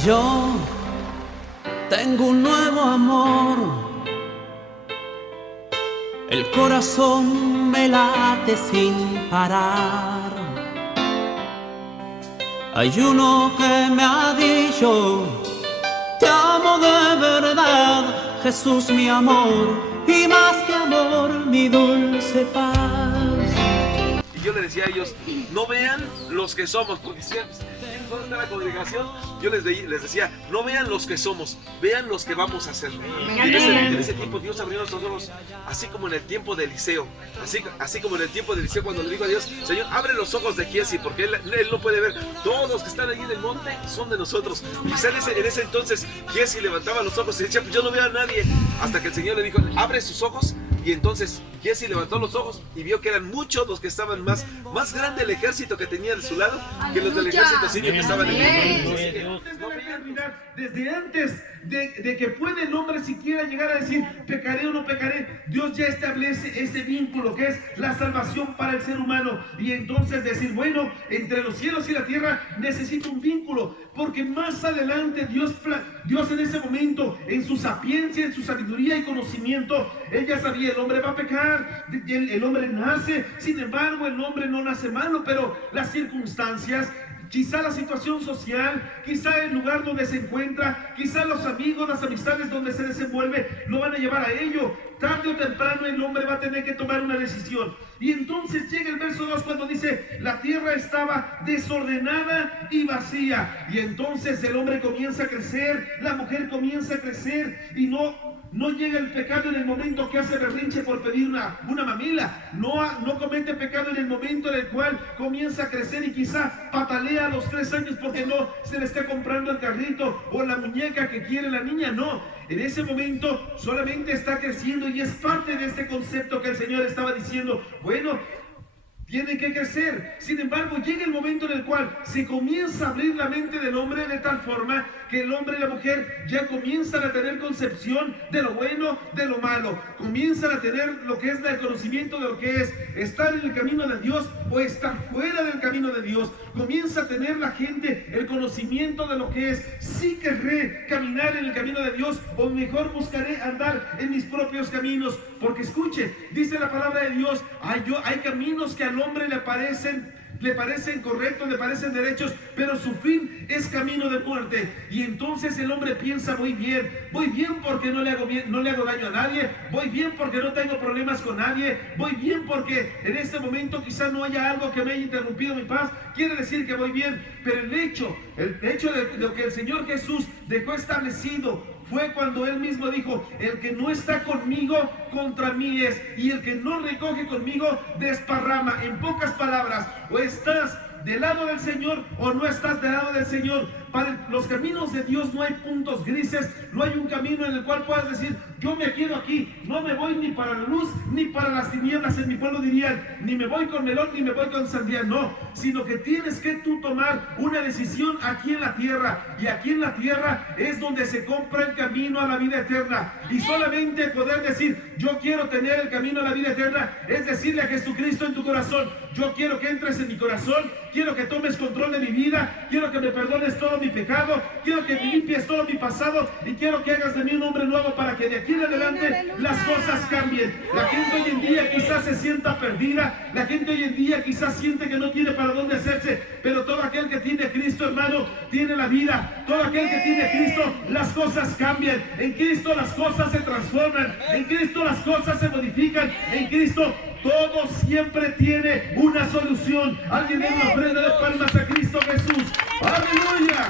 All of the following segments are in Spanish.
Yo tengo un nuevo amor, el corazón me late sin parar. Hay uno que me ha dicho: te amo de verdad, Jesús mi amor, y más que amor, mi dulce paz. Y yo le decía a ellos, no vean los que somos, porque siempre, ¿dónde está la congregación? Yo les decía, no vean los que somos, vean los que vamos a ser. Y en ese tiempo Dios abrió nuestros ojos, así como en el tiempo de Eliseo, así como en el tiempo de Eliseo, cuando le dijo a Dios, Señor, abre los ojos de Giesi, porque él no puede ver. Todos los que están allí en el monte son de nosotros. Quizá en ese entonces Giesi levantaba los ojos y decía, pues yo no veo a nadie, hasta que el Señor le dijo, abre sus ojos. Y entonces Giesi levantó los ojos y vio que eran muchos los que estaban más grande el ejército que tenía de su lado que los del ejército sirio que estaban en el mundo. Desde antes de que pueda el hombre siquiera llegar a decir pecaré o no pecaré, Dios ya establece ese vínculo que es la salvación para el ser humano. Y entonces decir, bueno, entre los cielos y la tierra necesito un vínculo, porque más adelante Dios en ese momento, en su sapiencia, en su sabiduría y conocimiento, Él ya sabía, el hombre va a pecar, el hombre nace, sin embargo el hombre no nace malo, pero las circunstancias, quizá la situación social, quizá el lugar donde se encuentra, quizá los amigos, las amistades donde se desenvuelve, lo van a llevar a ello. Tarde o temprano el hombre va a tener que tomar una decisión. Y entonces llega el verso 2 cuando dice, la tierra estaba desordenada y vacía. Y entonces el hombre comienza a crecer, la mujer comienza a crecer y no llega el pecado en el momento que hace berrinche por pedir una mamila. No comete pecado en el momento en el cual comienza a crecer y quizá patalea a los 3 años porque no se le está comprando el carrito o la muñeca que quiere la niña. No, en ese momento solamente está creciendo y es parte de este concepto que el Señor estaba diciendo. Bueno, tiene que crecer. Sin embargo, llega el momento en el cual se comienza a abrir la mente del hombre de tal forma que el hombre y la mujer ya comienzan a tener concepción de lo bueno, de lo malo. Comienzan a tener lo que es el conocimiento de lo que es estar en el camino de Dios o estar fuera del camino de Dios. Comienza a tener la gente el conocimiento de lo que es, si querré caminar en el camino de Dios o mejor buscaré andar en mis propios caminos. Porque escuche, dice la palabra de Dios, hay caminos que al hombre le parecen correctos, le parecen derechos, pero su fin es camino de muerte. Y entonces el hombre piensa, voy bien porque no le hago daño a nadie, voy bien porque no tengo problemas con nadie, voy bien porque en este momento quizás no haya algo que me haya interrumpido mi paz. Quiere decir que voy bien, pero el hecho de lo que el Señor Jesús dejó establecido fue cuando Él mismo dijo, el que no está conmigo, contra mí es, y el que no recoge conmigo, desparrama. En pocas palabras, o estás del lado del Señor o no estás del lado del Señor. Para los caminos de Dios no hay puntos grises, no hay un camino en el cual puedas decir, yo me quedo aquí, no me voy ni para la luz ni para las tinieblas. En mi pueblo dirían, ni me voy con melón ni me voy con sandía. No, sino que tienes que tú tomar una decisión aquí en la tierra, y aquí en la tierra es donde se compra el camino a la vida eterna. Y solamente poder decir, yo quiero tener el camino a la vida eterna, es decirle a Jesucristo en tu corazón, yo quiero que entres en mi corazón, quiero que tomes control de mi vida, quiero que me perdones todo mi pecado, quiero que me limpies todo mi pasado y quiero que hagas de mí un hombre nuevo para que de aquí en adelante las cosas cambien. La gente hoy en día quizás se sienta perdida, la gente hoy en día quizás siente que no tiene para dónde hacerse, pero todo aquel que tiene a Cristo, hermano, tiene la vida. Todo aquel que tiene a Cristo, las cosas cambian. En Cristo las cosas se transforman, en Cristo las cosas se modifican, en Cristo todo siempre tiene una solución. Alguien dé una ofrenda de palmas a Cristo Jesús. ¡Aleluya!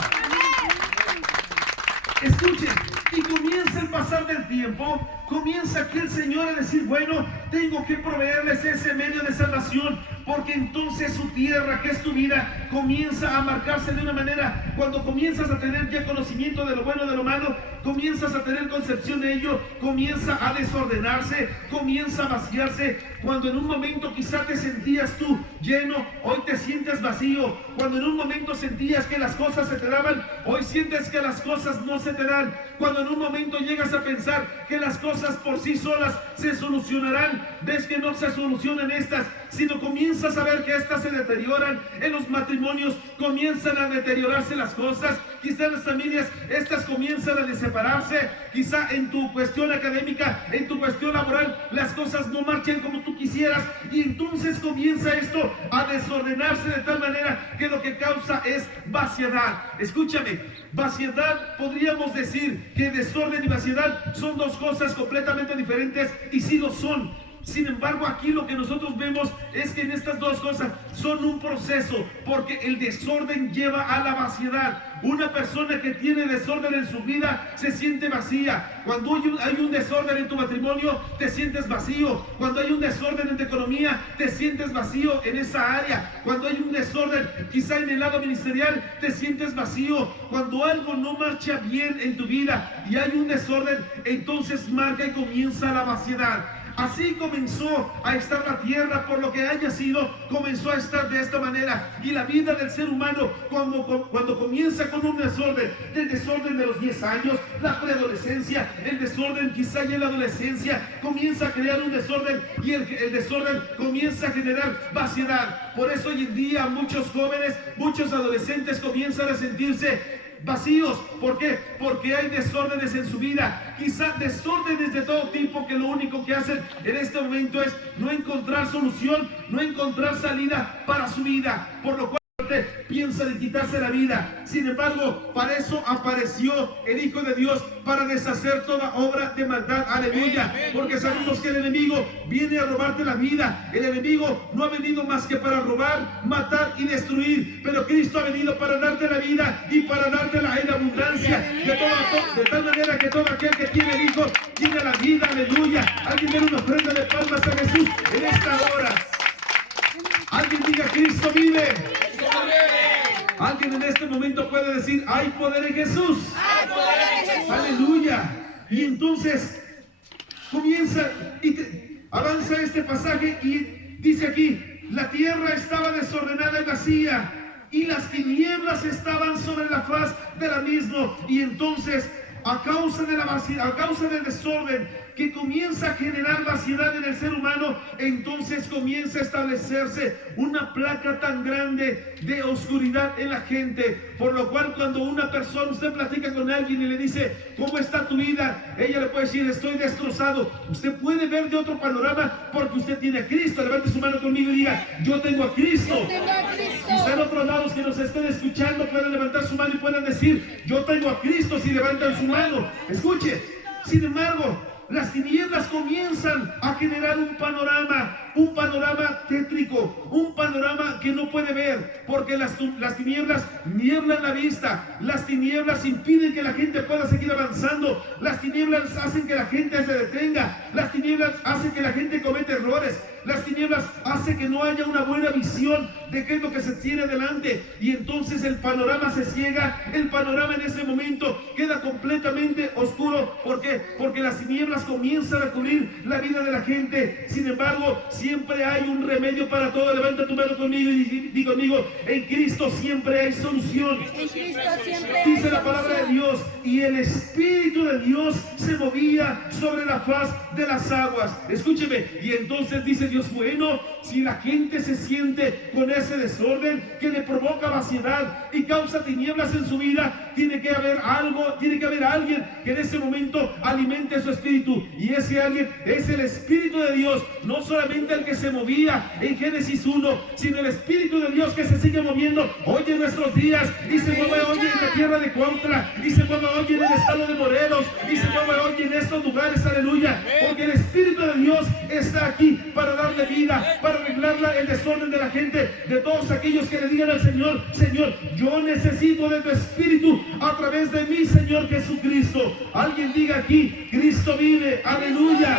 Escuchen, y comienza el pasar del tiempo, comienza aquí el Señor a decir, bueno, tengo que proveerles ese medio de salvación, porque entonces su tierra, que es tu vida, comienza a marcarse de una manera. Cuando comienzas a tener ya conocimiento de lo bueno y de lo malo, comienzas a tener concepción de ello, comienza a desordenarse, comienza a vaciarse. Cuando en un momento quizá te sentías tú lleno, hoy te sientes vacío. Cuando en un momento sentías que las cosas se te daban, hoy sientes que las cosas no se te dan. Cuando en un momento llegas a pensar que las cosas por sí solas se solucionarán, ves que no se solucionan estas, sino comienzas a ver que estas se deterioran. En los matrimonios matrimonios comienzan a deteriorarse las cosas, quizá en las familias estas comienzan a separarse, quizá en tu cuestión académica, en tu cuestión laboral, las cosas no marchan como tú quisieras, y entonces comienza esto a desordenarse de tal manera que lo que causa es vaciedad. Escúchame, vaciedad, podríamos decir que desorden y vaciedad son dos cosas completamente diferentes, y sí lo son. Sin embargo, aquí lo que nosotros vemos es que en estas dos cosas son un proceso, porque el desorden lleva a la vaciedad. Una persona que tiene desorden en su vida se siente vacía. Cuando hay un desorden en tu matrimonio, te sientes vacío. Cuando hay un desorden en tu economía, te sientes vacío en esa área. Cuando hay un desorden quizá en el lado ministerial, te sientes vacío. Cuando algo no marcha bien en tu vida y hay un desorden, entonces marca y comienza la vaciedad. Así comenzó a estar la tierra, por lo que haya sido, comenzó a estar de esta manera. Y la vida del ser humano, cuando comienza con un desorden, el desorden de los 10 años, la preadolescencia, el desorden quizá ya en la adolescencia, comienza a crear un desorden, y el desorden comienza a generar vaciedad. Por eso hoy en día muchos jóvenes, muchos adolescentes comienzan a sentirse vacíos. ¿Por qué? Porque hay desórdenes en su vida, quizá desórdenes de todo tipo, que lo único que hacen en este momento es no encontrar solución, no encontrar salida para su vida, por lo cual piensan en quitarse la vida. Sin embargo, para eso apareció el Hijo de Dios, para deshacer toda obra de maldad. Aleluya. Porque sabemos que el enemigo viene a robarte la vida. El enemigo no ha venido más que para robar, matar y destruir, pero Cristo ha venido para darte la vida y para dártela en abundancia, de tal manera que todo aquel que tiene el Hijo tiene la vida. Aleluya. Alguien dé una ofrenda de palmas a Jesús en esta hora. Alguien diga: Cristo vive. Alguien en este momento puede decir: hay poder en Jesús. Hay poder en Jesús. Aleluya. Y entonces comienza y avanza este pasaje y dice aquí: la tierra estaba desordenada y vacía, y las tinieblas estaban sobre la faz de la misma. Y entonces, a causa de la vaciedad, a causa del desorden que comienza a generar vaciedad en el ser humano, entonces comienza a establecerse una placa tan grande de oscuridad en la gente, por lo cual cuando una persona, usted platica con alguien y le dice: ¿cómo está tu vida?, ella le puede decir: estoy destrozado. Usted puede ver de otro panorama porque usted tiene a Cristo. Levante su mano conmigo y diga: yo tengo a Cristo. Yo tengo a Cristo. Quizá en otros lados que nos estén escuchando puedan levantar su mano y puedan decir: yo tengo a Cristo, si levantan su mano. Escuche, sin embargo, las tinieblas comienzan a generar un panorama tétrico, un panorama que no puede ver, porque las tinieblas nieblan la vista, las tinieblas impiden que la gente pueda seguir avanzando, las tinieblas hacen que la gente se detenga, las tinieblas hacen que la gente cometa errores, las tinieblas hacen que no haya una buena visión de qué es lo que se tiene delante, y entonces el panorama se ciega, el panorama en ese momento queda completamente oscuro. ¿Por qué? Porque las tinieblas comienzan a cubrir la vida de la gente. Sin embargo, siempre hay un remedio para todo. Levanta tu mano conmigo y di conmigo: en Cristo siempre hay solución. En Cristo siempre hay Dice la palabra de Dios: y el Espíritu de Dios se movía sobre la faz de las aguas. Escúcheme, y entonces dice Dios: bueno, si la gente se siente con ese desorden que le provoca vaciedad y causa tinieblas en su vida, tiene que haber algo, tiene que haber alguien que en ese momento alimente su espíritu, y ese alguien es el Espíritu de Dios. No solamente el que se movía en Génesis 1, sino el Espíritu de Dios que se sigue moviendo hoy en nuestros días, y se mueve hoy en la tierra de Cuautla, y se mueve hoy en el estado de Morelos, y se mueve hoy en estos lugares. Aleluya, porque el Espíritu de Dios está aquí para darle vida, para arreglar el desorden de la gente, de todos aquellos que le digan al Señor: Señor, yo necesito de tu Espíritu a través de mi Señor Jesucristo. Alguien diga aquí: Cristo vive. Aleluya.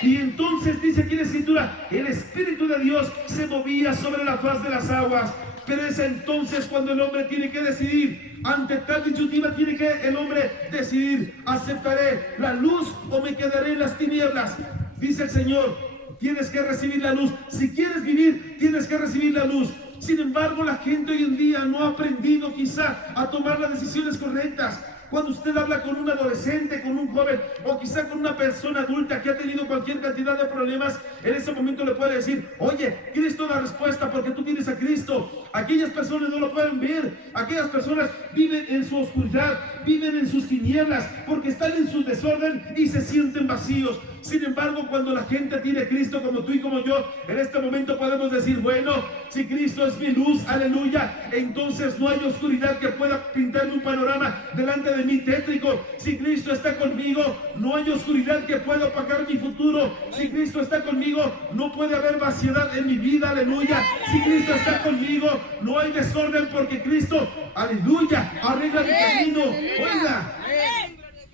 Y entonces dice aquí en la Escritura: el Espíritu de Dios se movía sobre la faz de las aguas. Pero es entonces cuando el hombre tiene que decidir. Ante tal disyuntiva tiene que el hombre decidir: ¿aceptaré la luz o me quedaré en las tinieblas? Dice el Señor: tienes que recibir la luz. Si quieres vivir, tienes que recibir la luz. Sin embargo, la gente hoy en día no ha aprendido quizá a tomar las decisiones correctas. Cuando usted habla con un adolescente, con un joven o quizá con una persona adulta que ha tenido cualquier cantidad de problemas, en ese momento le puede decir, oye, Cristo es la respuesta porque tú tienes a Cristo. Aquellas personas no lo pueden ver, aquellas personas viven en su oscuridad, viven en sus tinieblas porque están en su desorden y se sienten vacíos. Sin embargo, cuando la gente tiene a Cristo como tú y como yo, en este momento podemos decir, bueno, si Cristo es mi luz, aleluya, entonces no hay oscuridad que pueda pintarme un panorama delante de mí tétrico. Si Cristo está conmigo, no hay oscuridad que pueda opacar mi futuro. Si Cristo está conmigo, no puede haber vaciedad en mi vida, aleluya. Si Cristo está conmigo, no hay desorden porque Cristo, aleluya, arregla mi camino. Oiga,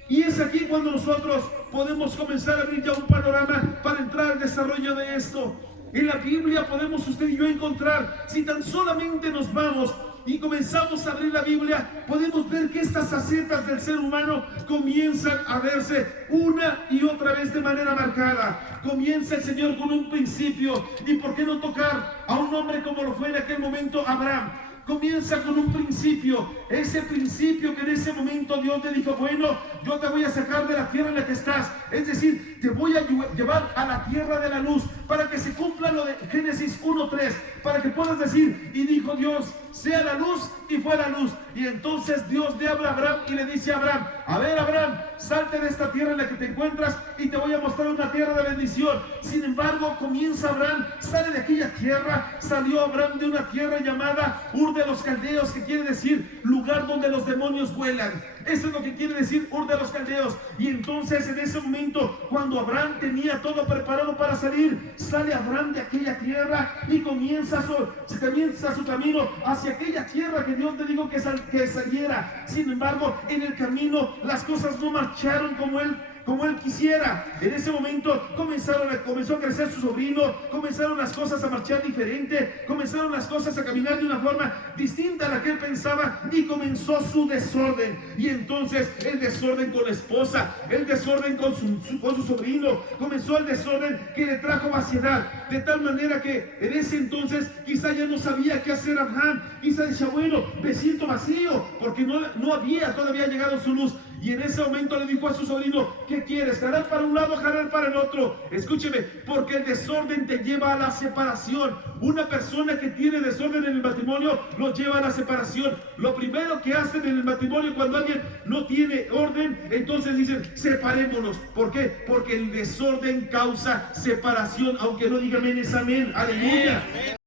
y es aquí cuando nosotros podemos comenzar a abrir ya un panorama para entrar al desarrollo de esto. En la Biblia podemos usted y yo encontrar, si tan solamente nos vamos y comenzamos a abrir la Biblia, podemos ver que estas facetas del ser humano comienzan a verse una y otra vez de manera marcada. Comienza el Señor con un principio, y por qué no tocar a un hombre como lo fue en aquel momento Abraham. Comienza con un principio, ese principio que en ese momento Dios te dijo, bueno, yo te voy a sacar de la tierra en la que estás, es decir, te voy a llevar a la tierra de la luz, para que se cumpla lo de Génesis 1:3, para que puedas decir, y dijo Dios, sea la luz, y fue la luz. Y entonces Dios le habla a Abraham y le dice a Abraham, a ver Abraham, salte de esta tierra en la que te encuentras y te voy a mostrar una tierra de bendición. Sin embargo, comienza Abraham, sale de aquella tierra, salió Abraham de una tierra llamada Ur de los Caldeos, que quiere decir lugar donde los demonios vuelan. Eso es lo que quiere decir Ur de los Caldeos. Y entonces en ese momento, cuando Abraham tenía todo preparado para salir, sale Abraham de aquella tierra y comienza su camino hacia aquella tierra que Dios le dijo que saliera. Sin embargo, en el camino las cosas no marcharon como él quisiera. En ese momento comenzó a crecer su sobrino, comenzaron las cosas a marchar diferente, comenzaron las cosas a caminar de una forma distinta a la que él pensaba, y comenzó su desorden. Y entonces el desorden con la esposa, el desorden con su sobrino, comenzó el desorden que le trajo vaciedad, de tal manera que en ese entonces quizá ya no sabía qué hacer Abraham. Quizá decía, bueno, me siento vacío porque no había todavía llegado su luz. Y en ese momento le dijo a su sobrino, ¿qué quieres? ¿Jalar para un lado o jalar para el otro? Escúcheme, porque el desorden te lleva a la separación. Una persona que tiene desorden en el matrimonio lo lleva a la separación. Lo primero que hacen en el matrimonio cuando alguien no tiene orden, entonces dicen, separémonos. ¿Por qué? Porque el desorden causa separación, aunque no diga amén, es amén, aleluya.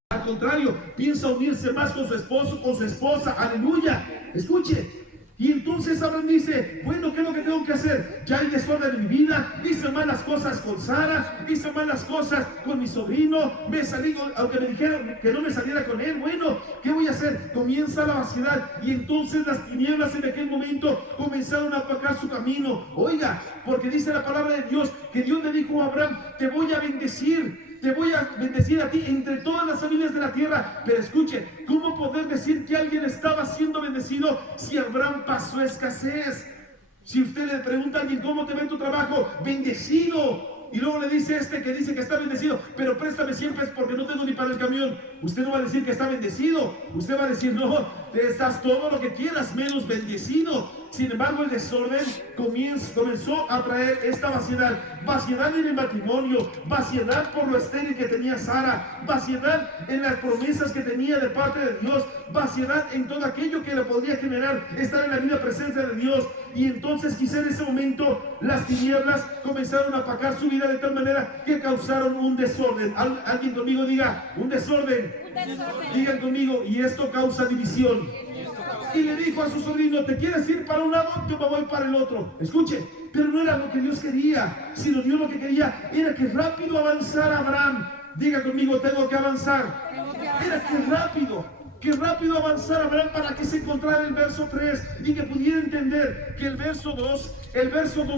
Al contrario, piensa unirse más con su esposo, con su esposa, aleluya. Escuche. Y entonces Abraham dice, bueno, ¿qué es lo que tengo que hacer? Ya hay desorden en mi vida, hice malas cosas con Sara, hice malas cosas con mi sobrino, me salí, aunque me dijeron que no me saliera con él, bueno, ¿qué voy a hacer? Comienza la vaciedad, y entonces las tinieblas en aquel momento comenzaron a opacar su camino. Oiga, porque dice la palabra de Dios, que Dios le dijo a Abraham, te voy a bendecir. Te voy a bendecir a ti entre todas las familias de la tierra. Pero escuche, ¿cómo poder decir que alguien estaba siendo bendecido si Abraham pasó escasez? Si usted le pregunta a alguien, ¿cómo te ve tu trabajo? Bendecido. Y luego le dice que dice que está bendecido, pero préstame siempre porque no tengo ni para el camión. Usted no va a decir que está bendecido. Usted va a decir, no, estás todo lo que quieras menos bendecido. Sin embargo, el desorden comenzó a traer esta vaciedad. Vaciedad en el matrimonio, vaciedad por lo estéril que tenía Sara, vaciedad en las promesas que tenía de parte de Dios, vaciedad en todo aquello que le podría generar estar en la vida presencia de Dios. Y entonces quizá en ese momento las tinieblas comenzaron a opacar su vida de tal manera que causaron un desorden. Alguien conmigo diga, un desorden. Digan conmigo, y esto causa división. Y le dijo a su sobrino, ¿te quieres ir para un lado? Yo me voy para el otro. Escuche, pero no era lo que Dios quería, sino Dios lo que quería era que rápido avanzara Abraham. Diga conmigo, tengo que avanzar. Era que rápido avanzara Abraham para que se encontrara el verso 3 y que pudiera entender que el verso 2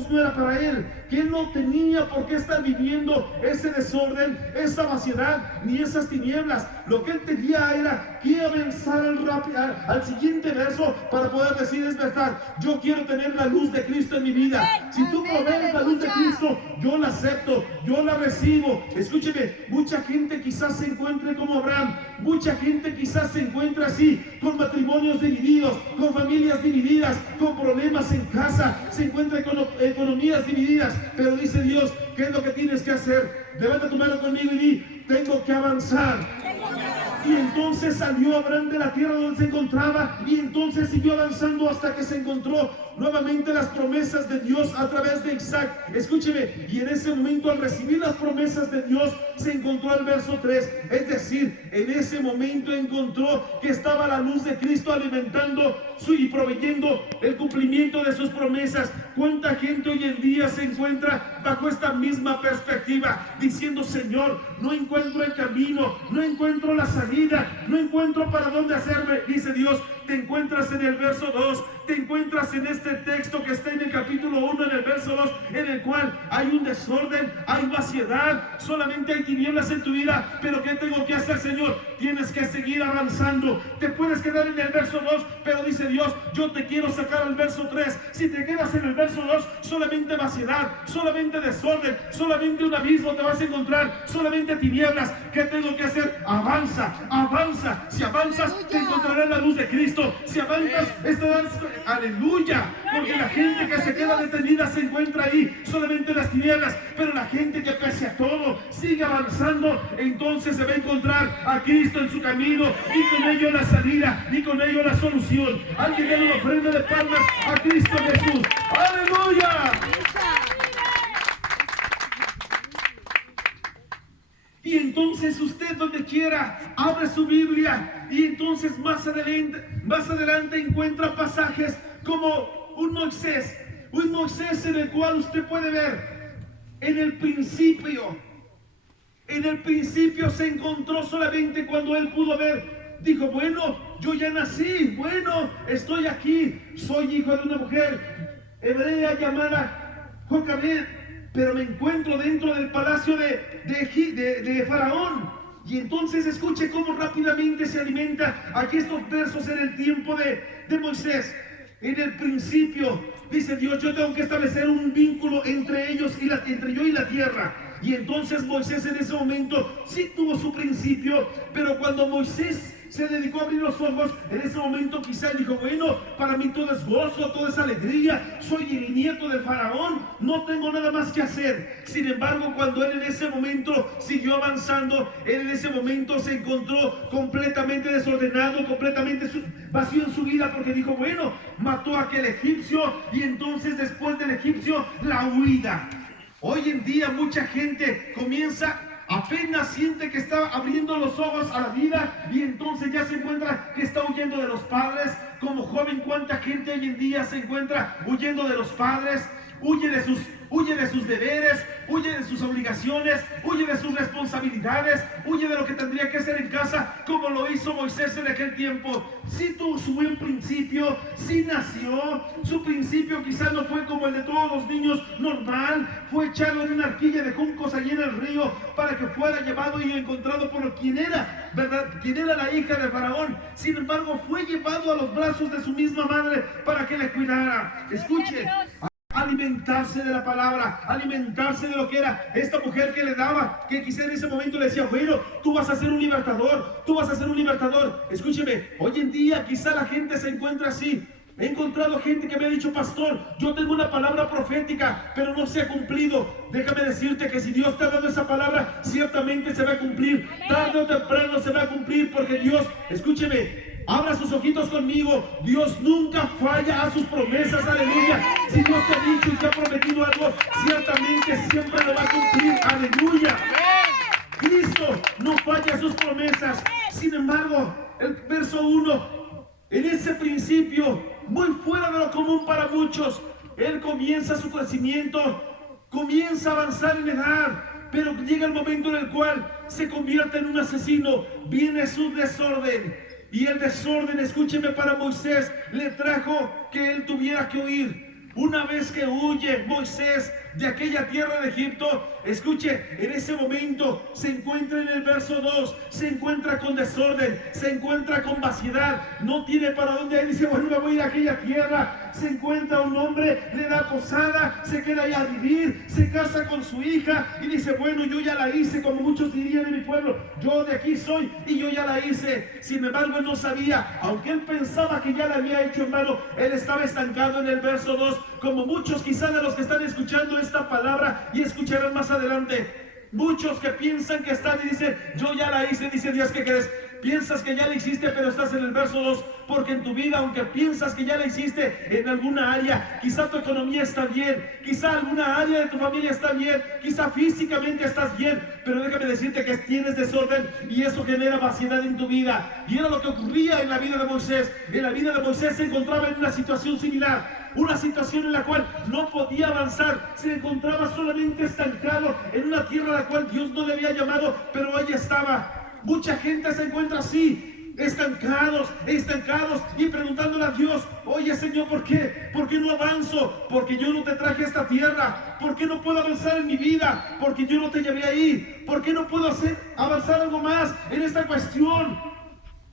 no era para él, que él no tenía por qué estar viviendo ese desorden, esa vaciedad, ni esas tinieblas. Lo que él tenía era que avanzar al siguiente verso para poder decir, es verdad, yo quiero tener la luz de Cristo en mi vida. Si tú provees la luz de Cristo, yo la acepto, yo la recibo. Escúcheme, mucha gente quizás se encuentre como Abraham, Mucha gente quizás se encuentra así, con matrimonios divididos, con familias divididas, con problemas en casa, se encuentra con economías divididas. Pero dice Dios, ¿qué es lo que tienes que hacer? Levanta tu mano conmigo y di, tengo que avanzar. Y entonces salió Abraham de la tierra donde se encontraba y entonces siguió avanzando hasta que se encontró nuevamente las promesas de Dios a través de Isaac. Escúcheme, y en ese momento al recibir las promesas de Dios se encontró el verso 3, es decir, en ese momento encontró que estaba la luz de Cristo alimentando y proveyendo el cumplimiento de sus promesas. ¿Cuánta gente hoy en día se encuentra bajo esta misma perspectiva, diciendo, Señor, no encuentro el camino, no encuentro la salida, no encuentro para dónde hacerme? Dice Dios, te encuentras en el verso 2, te encuentras en este texto que está en el capítulo 1, en el verso 2, en el cual hay un desorden, hay vaciedad, solamente hay tinieblas en tu vida. Pero ¿qué tengo que hacer, Señor? Tienes que seguir avanzando. Te puedes quedar en el verso 2, pero dice Dios, yo te quiero sacar al verso 3. Si te quedas en el verso 2, solamente vaciedad, solamente desorden, solamente un abismo te vas a encontrar, solamente tinieblas. ¿Qué tengo que hacer? Avanza, avanza. Si avanzas, te encontrarás la luz de Cristo. Si avanzas, estarás, aleluya, porque la gente que se queda detenida se encuentra ahí, solamente en las tinieblas. Pero la gente que pese a todo sigue avanzando, entonces se va a encontrar a Cristo en su camino, y con ello la salida, y con ello la solución. Alguien dé una ofrenda de palmas a Cristo Jesús. ¡Aleluya! Y entonces usted, donde quiera, abre su Biblia y entonces más adelante encuentra pasajes como un Moisés en el cual usted puede ver en el principio se encontró solamente cuando él pudo ver. Dijo, bueno, yo ya nací, bueno, estoy aquí, soy hijo de una mujer hebrea llamada Jocabed, pero me encuentro dentro del palacio de Faraón. Y entonces escuche cómo rápidamente se alimenta aquí estos versos en el tiempo de Moisés. En el principio, dice Dios, yo tengo que establecer un vínculo entre ellos entre yo y la tierra. Y entonces Moisés en ese momento sí tuvo su principio, pero cuando Moisés se dedicó a abrir los ojos, en ese momento quizá él dijo, bueno, para mí todo es gozo, todo es alegría, soy el nieto de Faraón, no tengo nada más que hacer. Sin embargo, cuando él en ese momento siguió avanzando, él en ese momento se encontró completamente desordenado, completamente vacío en su vida, porque dijo, bueno, mató a aquel egipcio, y entonces después del egipcio, la huida. Hoy en día mucha gente apenas siente que está abriendo los ojos a la vida, y entonces ya se encuentra que está huyendo de los padres. Como joven, ¿cuánta gente hoy en día se encuentra huyendo de los padres? Huye de sus deberes, huye de sus obligaciones, huye de sus responsabilidades, huye de lo que tendría que hacer en casa, como lo hizo Moisés en aquel tiempo. Sí tuvo su buen principio, sí nació, su principio quizás no fue como el de todos los niños normal, fue echado en una arquilla de juncos allí en el río para que fuera llevado y encontrado por quien era, ¿verdad? Quien era la hija de Faraón. Sin embargo, fue llevado a los brazos de su misma madre para que le cuidara. Escuche, alimentarse de la palabra, alimentarse de lo que era esta mujer que le daba, que quizá en ese momento le decía, bueno, tú vas a ser un libertador, tú vas a ser un libertador. Escúcheme, hoy en día quizá la gente se encuentra así. He encontrado gente que me ha dicho, pastor, yo tengo una palabra profética, pero no se ha cumplido. Déjame decirte que si Dios te ha dado esa palabra, ciertamente se va a cumplir. Tarde o temprano se va a cumplir, porque Dios, escúcheme, abra sus ojitos conmigo. Dios nunca falla a sus promesas, aleluya. Si Dios te ha dicho y te ha prometido algo, ciertamente siempre lo va a cumplir, aleluya. Cristo no falla a sus promesas. Sin embargo, el verso 1, en ese principio, muy fuera de lo común para muchos, él comienza su crecimiento, comienza a avanzar en edad, pero llega el momento en el cual se convierte en un asesino. Viene su desorden. Y el desorden, escúcheme, para Moisés le trajo que él tuviera que huir. Una vez que huye Moisés de aquella tierra de Egipto, escuche, en ese momento se encuentra en el verso 2, se encuentra con desorden, se encuentra con vaciedad, no tiene para dónde ir. Dice, bueno, me voy a ir a aquella tierra, se encuentra un hombre, le da posada, se queda ahí a vivir, se casa con su hija y dice, bueno, yo ya la hice, como muchos dirían en mi pueblo, yo de aquí soy y yo ya la hice. Sin embargo, él no sabía, aunque él pensaba que ya la había hecho, hermano, él estaba estancado en el verso 2, como muchos quizás de los que están escuchando esta palabra y escucharán más adelante. Muchos que piensan que están y dicen, yo ya la hice, dice Dios, ¿qué crees? Piensas que ya la hiciste, pero estás en el verso 2, porque en tu vida, aunque piensas que ya la hiciste en alguna área, quizá tu economía está bien, quizá alguna área de tu familia está bien, quizá físicamente estás bien, pero déjame decirte que tienes desorden y eso genera vaciedad en tu vida. Y era lo que ocurría en la vida de Moisés. En la vida de Moisés se encontraba en una situación similar, una situación en la cual no podía avanzar, se encontraba solamente estancado en una tierra a la cual Dios no le había llamado, pero ahí estaba. Mucha gente se encuentra así, estancados y preguntándole a Dios, oye Señor, ¿por qué? ¿Por qué no avanzo? Porque yo no te traje a esta tierra. ¿Por qué no puedo avanzar en mi vida? Porque yo no te llevé ahí. ¿Por qué no puedo avanzar algo más en esta cuestión?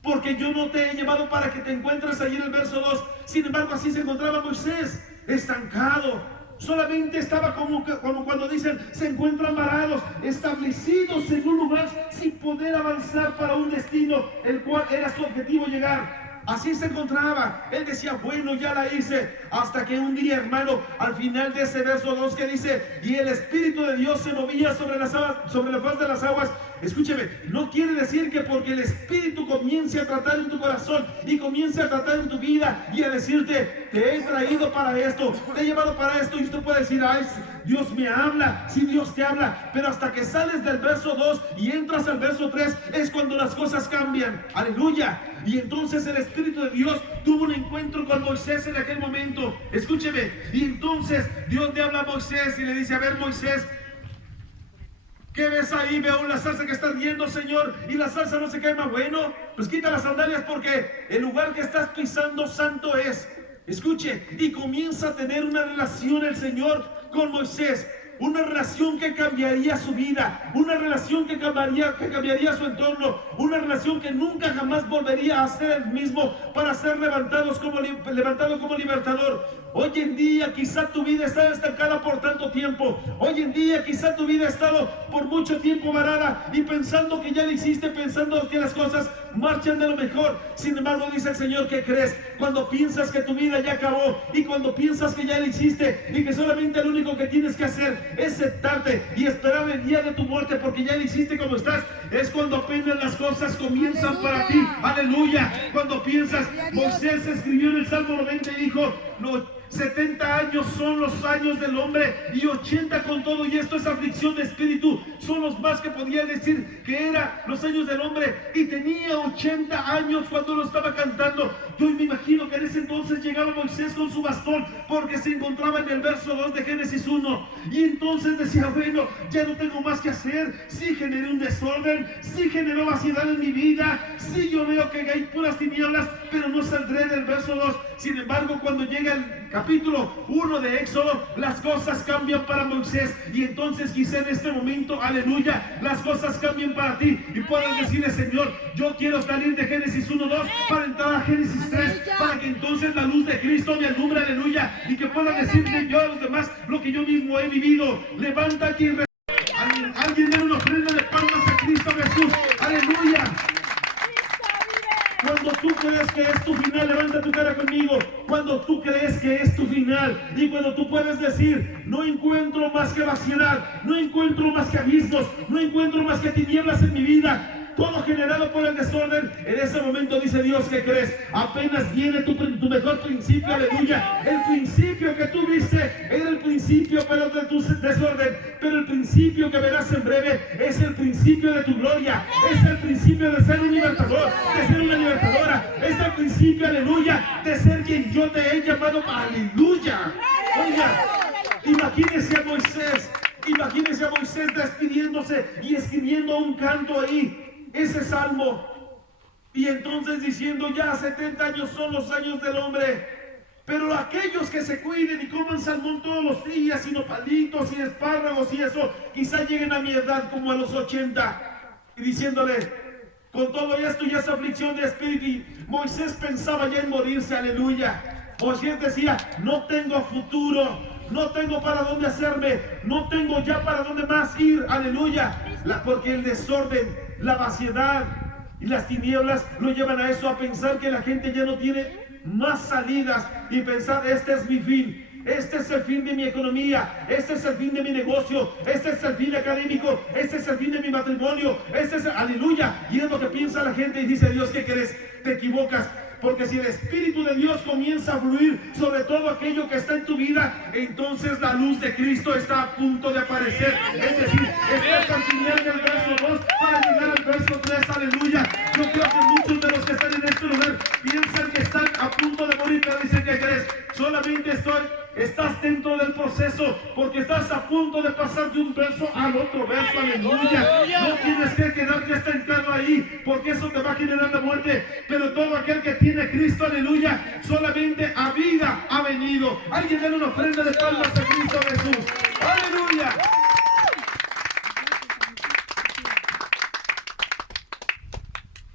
Porque yo no te he llevado para que te encuentres allí en el verso 2. Sin embargo, así se encontraba Moisés, estancado. Solamente estaba como cuando dicen, se encuentran varados, establecidos en un lugar sin poder avanzar para un destino, el cual era su objetivo llegar. Así se encontraba. Él decía, bueno, ya la hice. Hasta que un día, hermano, al final de ese verso 2 que dice, y el Espíritu de Dios se movía sobre la faz de las aguas. Escúcheme, no quiere decir que porque el Espíritu comience a tratar en tu corazón y comience a tratar en tu vida y a decirte, te he traído para esto, te he llevado para esto, y usted puede decir, ay, Dios me habla, sí, Dios te habla, pero hasta que sales del verso 2 y entras al verso 3 es cuando las cosas cambian. Aleluya. Y entonces el Espíritu de Dios tuvo un encuentro con Moisés en aquel momento. Escúcheme, y entonces Dios le habla a Moisés y le dice, a ver, Moisés, ¿qué ves ahí? Veo una salsa que está ardiendo, Señor, y la salsa no se quema. Bueno, pues quita las sandalias porque el lugar que estás pisando santo es. Escuche, y comienza a tener una relación el Señor con Moisés. Una relación que cambiaría su vida, una relación que cambiaría su entorno, una relación que nunca jamás volvería a ser el mismo para ser levantado como libertador. Hoy en día quizá tu vida está estancada por tanto tiempo. Hoy en día quizá tu vida ha estado por mucho tiempo varada y pensando que ya lo hiciste, pensando que las cosas marchan de lo mejor. Sin embargo, dice el Señor, ¿qué crees? Cuando piensas que tu vida ya acabó y cuando piensas que ya lo hiciste y que solamente lo único que tienes que hacer es sentarte y esperar el día de tu muerte porque ya lo hiciste como estás, es cuando apenas las cosas comienzan para ti. Aleluya. Cuando piensas, Moisés escribió en el Salmo 90 y dijo, 70 años son los años del hombre y 80 con todo, y esto es aflicción de espíritu, son los más que podía decir que eran los años del hombre, y tenía 80 años cuando lo estaba cantando. Yo me imagino que en ese entonces llegaba Moisés con su bastón porque se encontraba en el verso 2 de Génesis 1 y entonces decía, bueno, ya no tengo más que hacer. Sí generé un desorden, sí generó vaciedad en mi vida, sí yo veo que hay puras tinieblas, pero no saldré del verso 2. Sin embargo, cuando llega el capítulo 1 de Éxodo, las cosas cambian para Moisés, y entonces quizá en este momento, aleluya, las cosas cambian para ti y puedas decirle, Señor, yo quiero salir de Génesis 1:2 para entrar a Génesis 3, para que entonces la luz de Cristo me alumbre, aleluya, y que pueda decirle yo a los demás lo que yo mismo he vivido. Levántate y alguien dé una ofrenda de palmas a Cristo Jesús, aleluya. Cuando tú crees que es tu final, levanta tu cara conmigo. Cuando tú crees que es tu final y cuando tú puedes decir, no encuentro más que vaciedad, no encuentro más que abismos, no encuentro más que tinieblas en mi vida, todo generado por el desorden, en ese momento dice Dios, ¿qué crees? Apenas viene tu mejor principio, aleluya. El principio que tú viste era el principio pero de tu desorden, pero el principio que verás en breve es el principio de tu gloria, es el principio de ser un libertador, de ser una libertadora, es el principio, aleluya, de ser quien yo te he llamado, aleluya. Oiga, imagínese a Moisés despidiéndose y escribiendo un canto ahí, ese salmo, y entonces diciendo, ya 70 años son los años del hombre, pero aquellos que se cuiden y coman salmón todos los días y nopalitos y espárragos y eso, quizá lleguen a mi edad como a los 80, y diciéndole, con todo esto ya es aflicción de espíritu, y Moisés pensaba ya en morirse, aleluya. O si él decía, no tengo futuro, no tengo para dónde hacerme, no tengo ya para dónde más ir, aleluya. Porque el desorden, la vaciedad y las tinieblas lo llevan a eso, a pensar que la gente ya no tiene más salidas y pensar, este es mi fin. Este es el fin de mi economía, este es el fin de mi negocio, este es el fin académico, este es el fin de mi matrimonio, este es aleluya. Y es lo que piensa la gente y dice, Dios, ¿qué crees? Te equivocas. Porque si el Espíritu de Dios comienza a fluir sobre todo aquello que está en tu vida, entonces la luz de Cristo está a punto de aparecer. Es decir, estás al final del verso 2 para llegar al verso 3, aleluya. Yo creo que muchos de los que están en este lugar piensan que están a punto de morir, pero dicen, ¿qué crees? Solamente estás dentro del proceso, porque estás a punto de pasar de un verso al otro verso, aleluya. No tienes que quedarte estancado ahí, porque eso te va a generar la muerte. Pero todo aquel que tiene a Cristo, aleluya, solamente a vida ha venido. Alguien dale una ofrenda de palmas a Cristo Jesús, aleluya.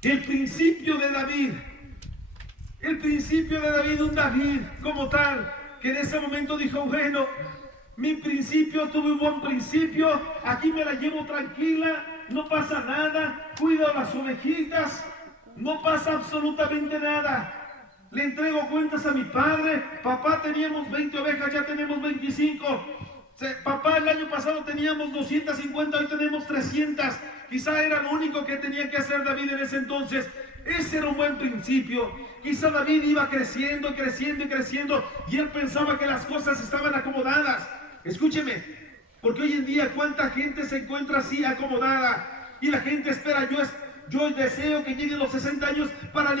El principio de David, un David como tal, que en ese momento dijo, bueno, mi principio, tuve un buen principio, aquí me la llevo tranquila, no pasa nada, cuido las ovejitas, no pasa absolutamente nada. Le entrego cuentas a mi padre, papá teníamos 20 ovejas, ya tenemos 25. Papá, el año pasado teníamos 250, hoy tenemos 300. Quizá era lo único que tenía que hacer David en ese entonces. Ese era un buen principio. Quizá David iba creciendo y creciendo y creciendo, y él pensaba que las cosas estaban acomodadas. Escúcheme, porque hoy en día cuánta gente se encuentra así acomodada, y la gente espera, yo deseo que lleguen los 60 años para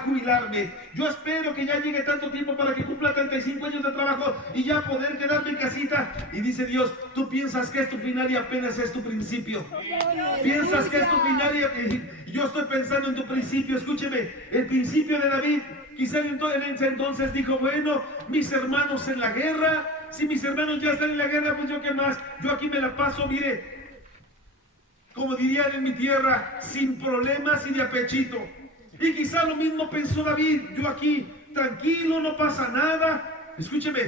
jubilarme. Yo espero que ya llegue tanto tiempo para que cumpla 35 años de trabajo y ya poder quedarme en casita. Y dice Dios, tú piensas que es tu final y apenas es tu principio. Piensas que es tu final y yo estoy pensando en tu principio. Escúcheme, el principio de David, quizá en ese entonces dijo, bueno, mis hermanos en la guerra, si mis hermanos ya están en la guerra, pues yo qué más, yo aquí me la paso, mire, como dirían en mi tierra, sin problemas y de apechito. Y quizá lo mismo pensó David, yo aquí, tranquilo, no pasa nada. Escúcheme,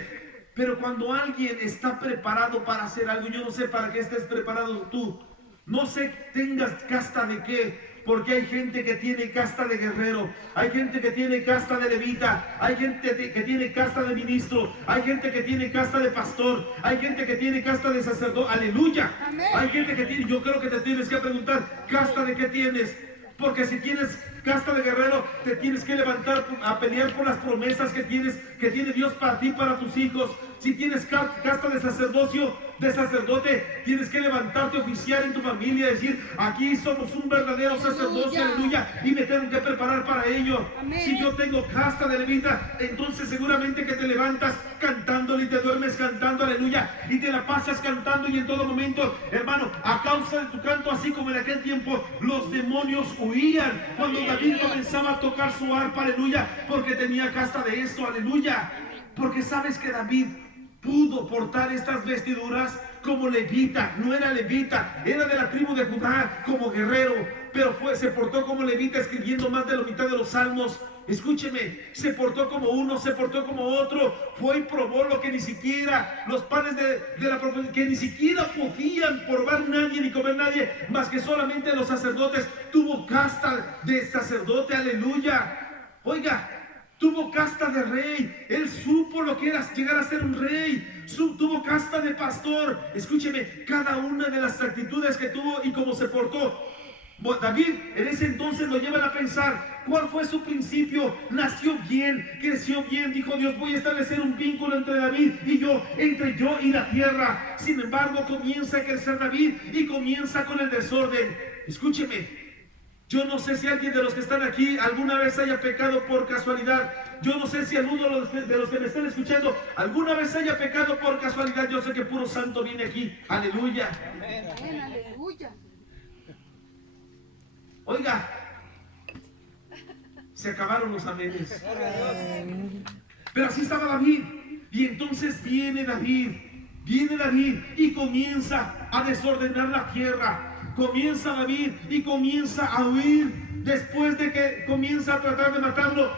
pero cuando alguien está preparado para hacer algo, yo no sé para qué estés preparado tú, no sé tengas casta de qué, porque hay gente que tiene casta de guerrero, hay gente que tiene casta de levita, hay gente que tiene casta de ministro, hay gente que tiene casta de pastor, hay gente que tiene casta de sacerdote, aleluya. Amén. Hay gente que tiene, yo creo que te tienes que preguntar, ¿casta de qué tienes? Porque si tienes casta de guerrero, te tienes que levantar a pelear por las promesas que tiene Dios para ti, para tus hijos. Si tienes casta de sacerdocio, de sacerdote, tienes que levantarte a oficiar en tu familia, decir, aquí somos un verdadero sacerdocio, aleluya, y me tengo que preparar para ello. Amén. Si yo tengo casta de levita, entonces seguramente que te levantas cantándole y te duermes cantando, aleluya, y te la pasas cantando, y en todo momento, hermano, a causa de tu canto, así como en aquel tiempo los demonios huían cuando David comenzaba a tocar su arpa, aleluya, porque tenía casta de esto, aleluya. Porque sabes que David pudo portar estas vestiduras como levita, no era levita, era de la tribu de Judá como guerrero, pero se portó como levita escribiendo más de la mitad de los salmos. Escúcheme, se portó como uno, se portó como otro, fue y probó lo que ni siquiera los panes de la que ni siquiera podían probar nadie ni comer nadie, más que solamente los sacerdotes. Tuvo casta de sacerdote, aleluya. Oiga, tuvo casta de rey, él supo lo que era llegar a ser un rey, tuvo casta de pastor. Escúcheme, cada una de las actitudes que tuvo y cómo se portó. David en ese entonces lo llevan a pensar, ¿cuál fue su principio? Nació bien, creció bien, dijo Dios, voy a establecer un vínculo entre David y yo, entre yo y la tierra. Sin embargo, comienza a crecer David y comienza con el desorden. Escúcheme, yo no sé si alguien de los que están aquí alguna vez haya pecado por casualidad. Yo no sé si alguno de los que me están escuchando alguna vez haya pecado por casualidad. Yo sé que puro santo viene aquí. Aleluya. Amén. Amén. Aleluya. Oiga, se acabaron los amenes. Pero así estaba David. Y entonces viene David y comienza a desordenar la tierra. Comienza David y comienza a huir. Después de que comienza a tratar de matarlo,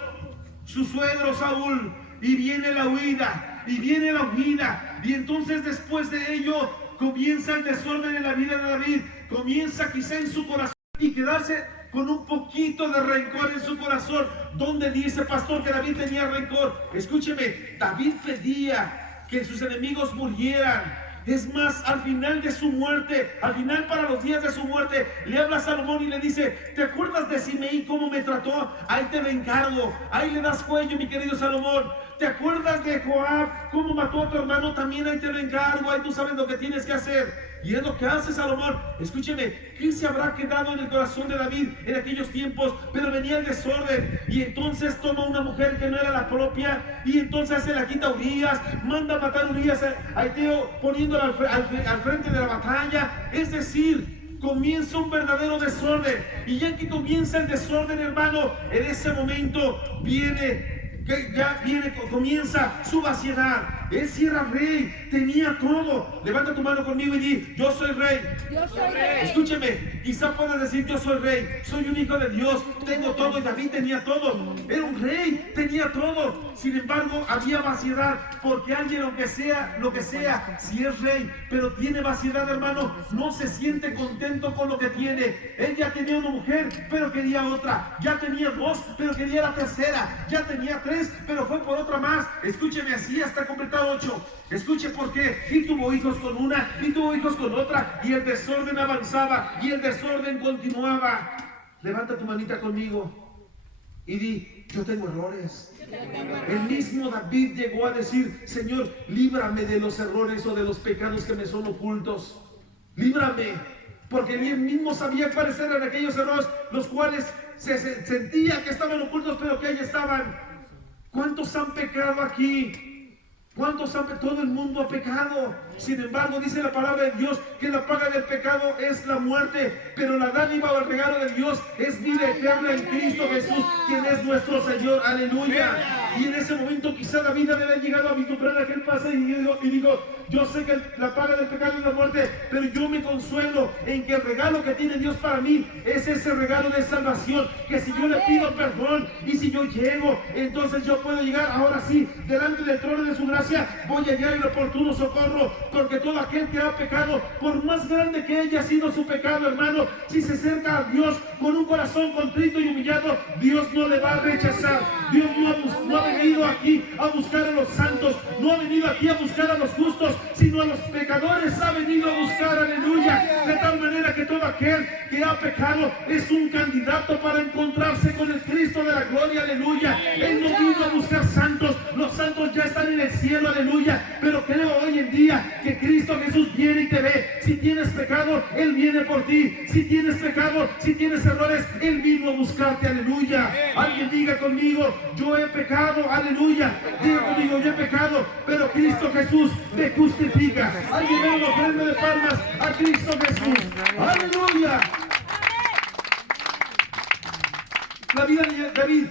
su suegro Saúl, y viene la huida, y viene la huida, y entonces después de ello comienza el desorden en la vida de David, comienza quizá en su corazón y quedarse con un poquito de rencor en su corazón. ¿Dónde dice, pastor, que David tenía rencor? Escúcheme, David pedía que sus enemigos murieran. Es más, al final de su muerte, al final para los días de su muerte, le habla a Salomón y le dice: ¿te acuerdas de Simei cómo me trató? Ahí te lo encargo, ahí le das cuello, mi querido Salomón. ¿Te acuerdas de Joab cómo mató a tu hermano? También ahí te lo encargo, ahí tú sabes lo que tienes que hacer. Y es lo que hace Salomón. Escúcheme, ¿qué se habrá quedado en el corazón de David en aquellos tiempos? Pero venía el desorden, y entonces toma una mujer que no era la propia, y entonces se la quita a Urías, manda a matar a Urías a Eteo, poniéndolo al frente de la batalla. Es decir, comienza un verdadero desorden. Y ya que comienza el desorden, hermano, en ese momento comienza su vaciedad. Él sí era rey, tenía todo. Levanta tu mano conmigo y di: yo soy rey. Yo soy rey. Escúcheme, quizá puedas decir: yo soy rey, soy un hijo de Dios, tengo todo. Y David tenía todo, era un rey, tenía todo. Sin embargo, había vaciedad, porque alguien, aunque sea lo que sea, si es rey, pero tiene vaciedad, hermano, no se siente contento con lo que tiene. Él ya tenía una mujer, pero quería otra. Ya tenía dos, pero quería la tercera. Ya tenía tres, pero fue por otra más. Escúcheme, así hasta completar 8. Escuche por qué. Y tuvo hijos con una, y tuvo hijos con otra, y el desorden avanzaba, y el desorden continuaba. Levanta tu manita conmigo y di: yo tengo errores. El mismo David llegó a decir: Señor, líbrame de los errores o de los pecados que me son ocultos. Líbrame, porque él mismo sabía cuáles eran aquellos errores, los cuales se sentía que estaban ocultos, pero que ahí estaban. ¿Cuántos han pecado aquí? ¿Cuántos han pecado? Todo el mundo ha pecado. Sin embargo, dice la palabra de Dios que la paga del pecado es la muerte, pero la dádiva o el regalo de Dios es vida eterna en Cristo Jesús, quien es nuestro Señor. Aleluya. Y en ese momento quizá David debe haber llegado a vislumbrar aquel pasaje y digo: yo sé que la paga del pecado es la muerte, pero yo me consuelo en que el regalo que tiene Dios para mí es ese regalo de salvación, que si yo le pido perdón y si yo llego, entonces yo puedo llegar ahora sí delante del trono de su gracia. Voy a hallar el oportuno socorro, porque todo aquel que ha pecado, por más grande que haya sido su pecado, hermano, si se acerca a Dios con un corazón contrito y humillado, Dios no le va a rechazar. Dios no ha venido aquí a buscar a los santos, no ha venido aquí a buscar a los justos, sino a los pecadores ha venido a buscar. Aleluya. De tal manera que todo aquel que ha pecado es un candidato para encontrarse con el Cristo de la gloria. Aleluya. Él no vino a buscar santos, los santos ya están en el cielo. Aleluya. Pero creo hoy en día que Cristo Jesús viene y te ve. Si tienes pecado, Él viene por ti. Si tienes pecado, si tienes errores, Él vino a buscarte. Aleluya. Alguien diga conmigo: yo he pecado. Aleluya. Diga conmigo: yo he pecado, pero Cristo Jesús me justifica. Alguien da una ofrenda de palmas a Cristo Jesús. Aleluya. La vida de David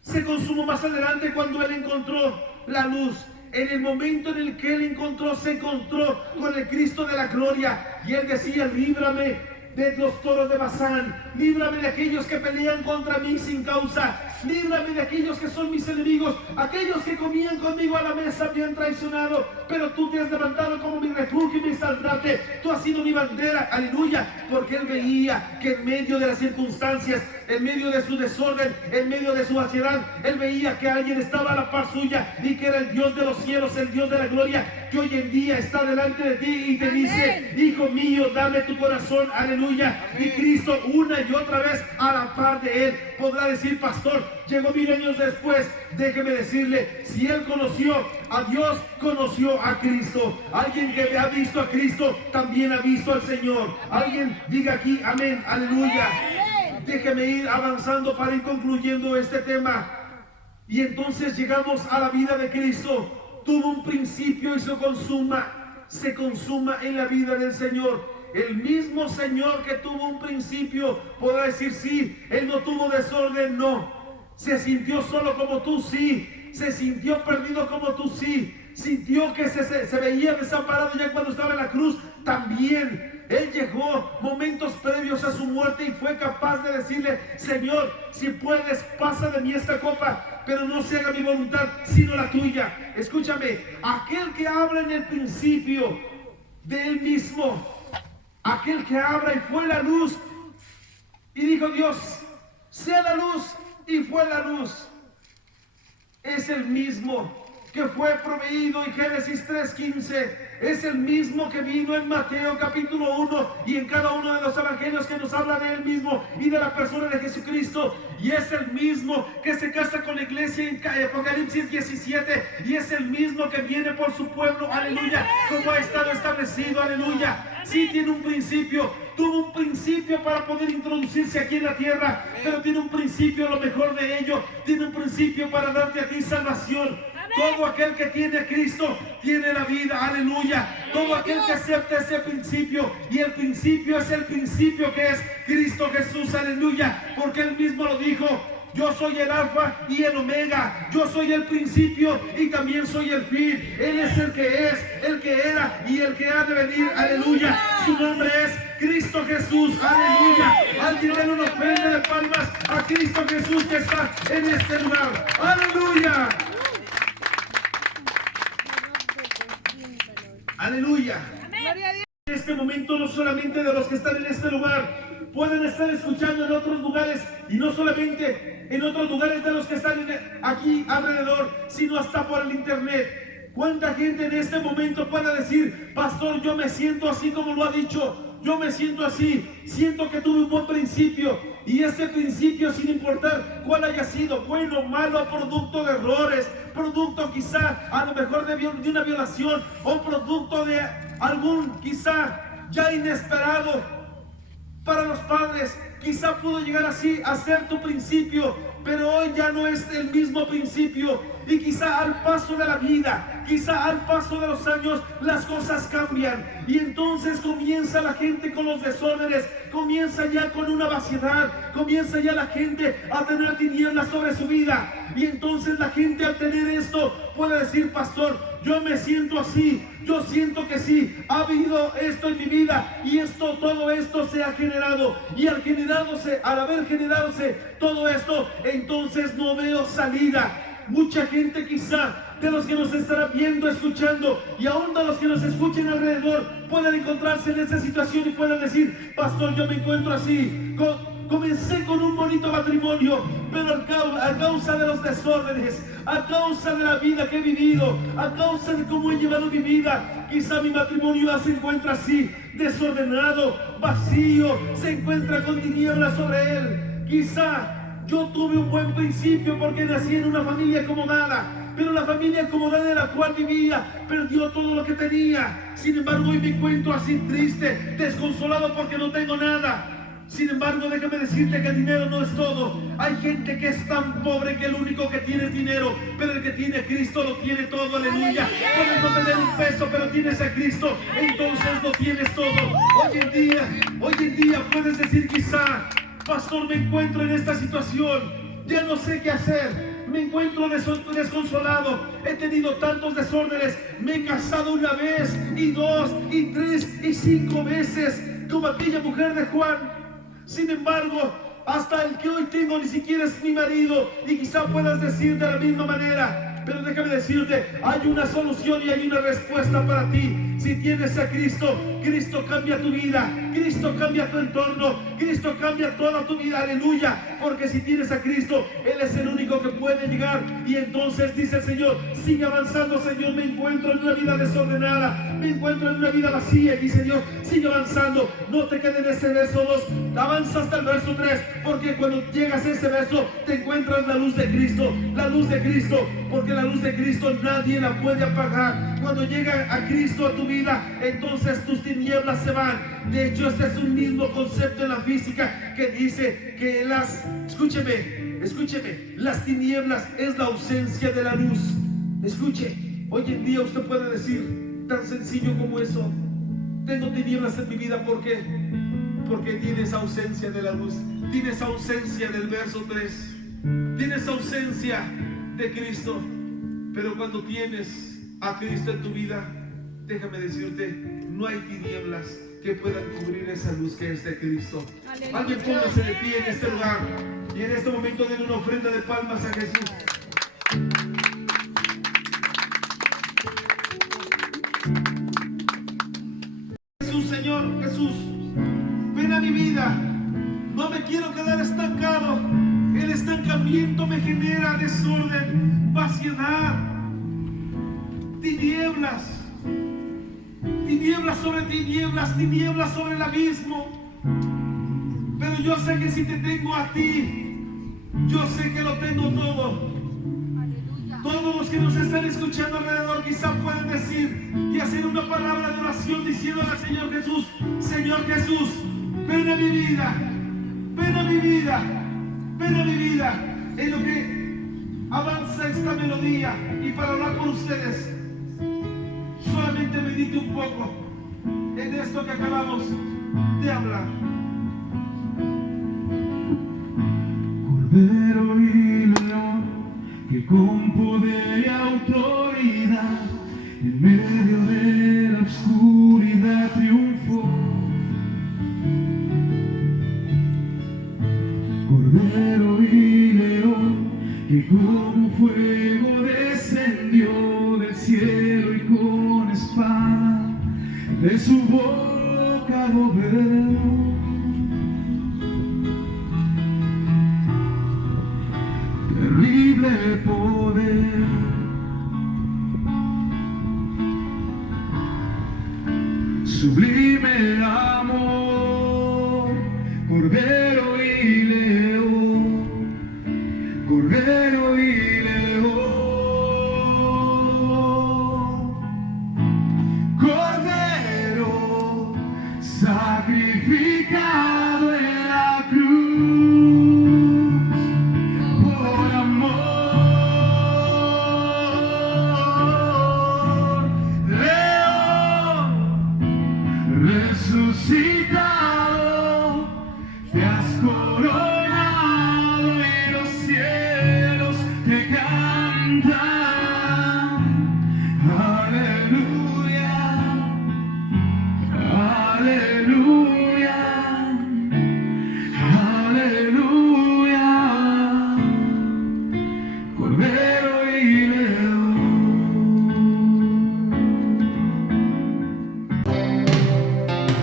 se consumó más adelante cuando él encontró la luz. En el momento en el que él se encontró con el Cristo de la gloria, y él decía: líbrame de los toros de Basán, líbrame de aquellos que pelean contra mí sin causa, líbrame de aquellos que son mis enemigos, aquellos que comían conmigo a la mesa me han traicionado, pero tú te has levantado como mi refugio y mi estandarte, tú has sido mi bandera. Aleluya. Porque él veía que en medio de las circunstancias, en medio de su desorden, en medio de su vaciedad, él veía que alguien estaba a la par suya, y que era el Dios de los cielos, el Dios de la gloria, que hoy en día está delante de ti y te dice: hijo mío, dame tu corazón. Aleluya. Y Cristo una y otra vez a la par de él podrá decir: pastor, llegó 1000 años después. Déjeme decirle, si él conoció a Dios, conoció a Cristo. Alguien que ha visto a Cristo también ha visto al Señor. Alguien diga aquí amén. Aleluya. Déjeme ir avanzando para ir concluyendo este tema. Y entonces llegamos a la vida de Cristo. Tuvo un principio y se consuma en la vida del Señor. El mismo Señor que tuvo un principio podrá decir: sí, Él no tuvo desorden, no. Se sintió solo como tú, sí. Se sintió perdido como tú, sí. Sintió que se veía desamparado ya cuando estaba en la cruz, también. Él llegó momentos previos a su muerte y fue capaz de decirle: Señor, si puedes, pasa de mí esta copa, pero no se haga mi voluntad, sino la tuya. Escúchame, aquel que habla en el principio de él mismo, aquel que habla y fue la luz, y dijo Dios, sea la luz, y fue la luz, es el mismo que fue proveído en Génesis 3:15, es el mismo que vino en Mateo capítulo 1 y en cada uno de los evangelios que nos habla de él mismo y de la persona de Jesucristo, y es el mismo que se casa con la iglesia en Apocalipsis 17, y es el mismo que viene por su pueblo, aleluya, como ha estado establecido, aleluya. Sí tiene un principio, tuvo un principio para poder introducirse aquí en la tierra, pero tiene un principio, lo mejor de ello, tiene un principio para darte a ti salvación. Todo aquel que tiene a Cristo tiene la vida, aleluya. Todo aquel que acepta ese principio, y el principio es el principio que es Cristo Jesús, aleluya, porque él mismo lo dijo: yo soy el alfa y el omega, yo soy el principio y también soy el fin. Él es el que es, el que era y el que ha de venir, aleluya. Su nombre es Cristo Jesús, aleluya. Alguien le da una ofrenda de palmas a Cristo Jesús que está en este lugar, aleluya. Aleluya. En este momento, no solamente de los que están en este lugar, pueden estar escuchando en otros lugares, y no solamente en otros lugares de los que están aquí alrededor, sino hasta por el internet. ¿Cuánta gente en este momento puede decir: pastor, yo me siento así como lo ha dicho, yo me siento así, siento que tuve un buen principio, y ese principio, sin importar cuál haya sido, bueno, malo, producto de errores, producto quizá a lo mejor de una violación, o producto de algún quizá ya inesperado para los padres, quizá pudo llegar así a ser tu principio, pero hoy ya no es el mismo principio, y quizá al paso de la vida, quizá al paso de los años, las cosas cambian, y entonces comienza la gente con los desórdenes, comienza ya con una vaciedad, comienza ya la gente a tener tinieblas sobre su vida, y entonces la gente, al tener esto, puede decir: pastor, yo me siento así, yo siento que sí, ha habido esto en mi vida, y todo esto se ha generado, y al haber generadose todo esto, entonces no veo salida. Mucha gente quizá de los que nos estarán viendo, escuchando, y aún de los que nos escuchen alrededor, pueden encontrarse en esa situación y pueden decir: pastor, yo me encuentro así, comencé con un bonito matrimonio, pero a causa de los desórdenes, a causa de la vida que he vivido, a causa de cómo he llevado mi vida, quizá mi matrimonio ya se encuentra así, desordenado, vacío, se encuentra con tinieblas sobre él. Quizá yo tuve un buen principio porque nací en una familia acomodada, pero la familia acomodada en la cual vivía perdió todo lo que tenía. Sin embargo, hoy me encuentro así triste, desconsolado porque no tengo nada. Sin embargo, déjame decirte que el dinero no es todo. Hay gente que es tan pobre que lo único que tiene es dinero, pero el que tiene a Cristo lo tiene todo, aleluya. Puedes no tener un peso, pero tienes a Cristo, entonces lo tienes todo. Hoy en día puedes decir quizá: pastor, me encuentro en esta situación, ya no sé qué hacer, me encuentro desconsolado, he tenido tantos desórdenes, me he casado una vez, y dos, y tres, y 5 veces, como aquella mujer de Juan. Sin embargo, hasta el que hoy tengo ni siquiera es mi marido, y quizá puedas decir de la misma manera. Pero déjame decirte, hay una solución y hay una respuesta para ti. Si tienes a Cristo, Cristo cambia tu vida, Cristo cambia tu entorno, Cristo cambia toda tu vida, aleluya. Porque si tienes a Cristo, Él es el único que puede llegar. Y entonces dice el Señor: sigue avanzando, Señor, me encuentro en una vida desordenada, me encuentro en una vida vacía. Y dice Dios: sigue avanzando, no te quedes en ese verso 2, avanza hasta el verso 3, porque cuando llegas a ese verso te encuentras la luz de Cristo, porque la luz de Cristo nadie la puede apagar. Cuando llega a Cristo a tu vida, entonces tus tinieblas se van. De hecho, este es un mismo concepto en la física que dice que escúcheme, las tinieblas es la ausencia de la luz. Escuche, hoy en día usted puede decir tan sencillo como eso: tengo tinieblas en mi vida. ¿Por qué? Porque tienes ausencia de la luz, tienes ausencia del verso 3, tienes ausencia de Cristo. Pero cuando tienes a Cristo en tu vida, déjame decirte, no hay tinieblas que puedan cubrir esa luz que es de Cristo. Alguien póngase de pie en este lugar y en este momento den una ofrenda de palmas a Jesús. tinieblas, tinieblas sobre tinieblas, tinieblas sobre el abismo. Pero yo sé que si te tengo a ti, yo sé que lo tengo todo. Todos los que nos están escuchando alrededor quizá pueden decir y hacer una palabra de oración diciéndole al Señor Jesús: Señor Jesús, ven a mi vida, ven a mi vida, ven a mi vida. En lo que avanza esta melodía y para hablar con ustedes, solamente medite un poco en esto que acabamos de hablar. Cordero y león, que con poder y autoridad en medio de la oscuridad triunfó. Cordero y león, que como fuego descendió del cielo y con espada de su boca gobernó. Terrible poder, sublime amor, Cordero y león, Cordero y león, Cordero sacrificado en la cruz por amor, león resucitado, te has coronado y los cielos te cantan. Aleluya, aleluya, aleluya, Cordero y león.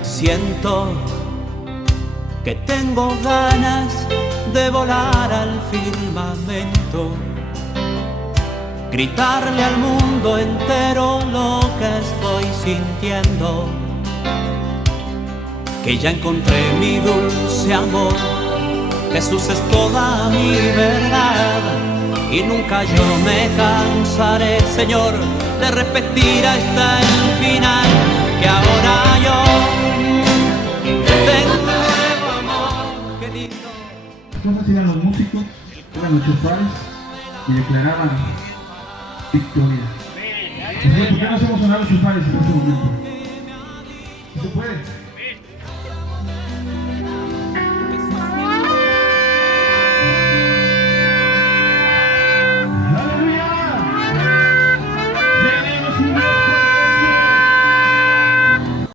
Siento que tengo ganas de volar al firmamento, gritarle al mundo entero lo que estoy sintiendo, que ya encontré mi dulce amor. Jesús es toda mi verdad y nunca yo me cansaré, Señor, de repetir hasta el final que ahora yo tengo un nuevo amor. Qué lindo. Entonces iban los músicos, eran los chofares y declaraban victoria. ¿Por qué no hacemos sonar los chofares en este momento? ¿Sí se puede?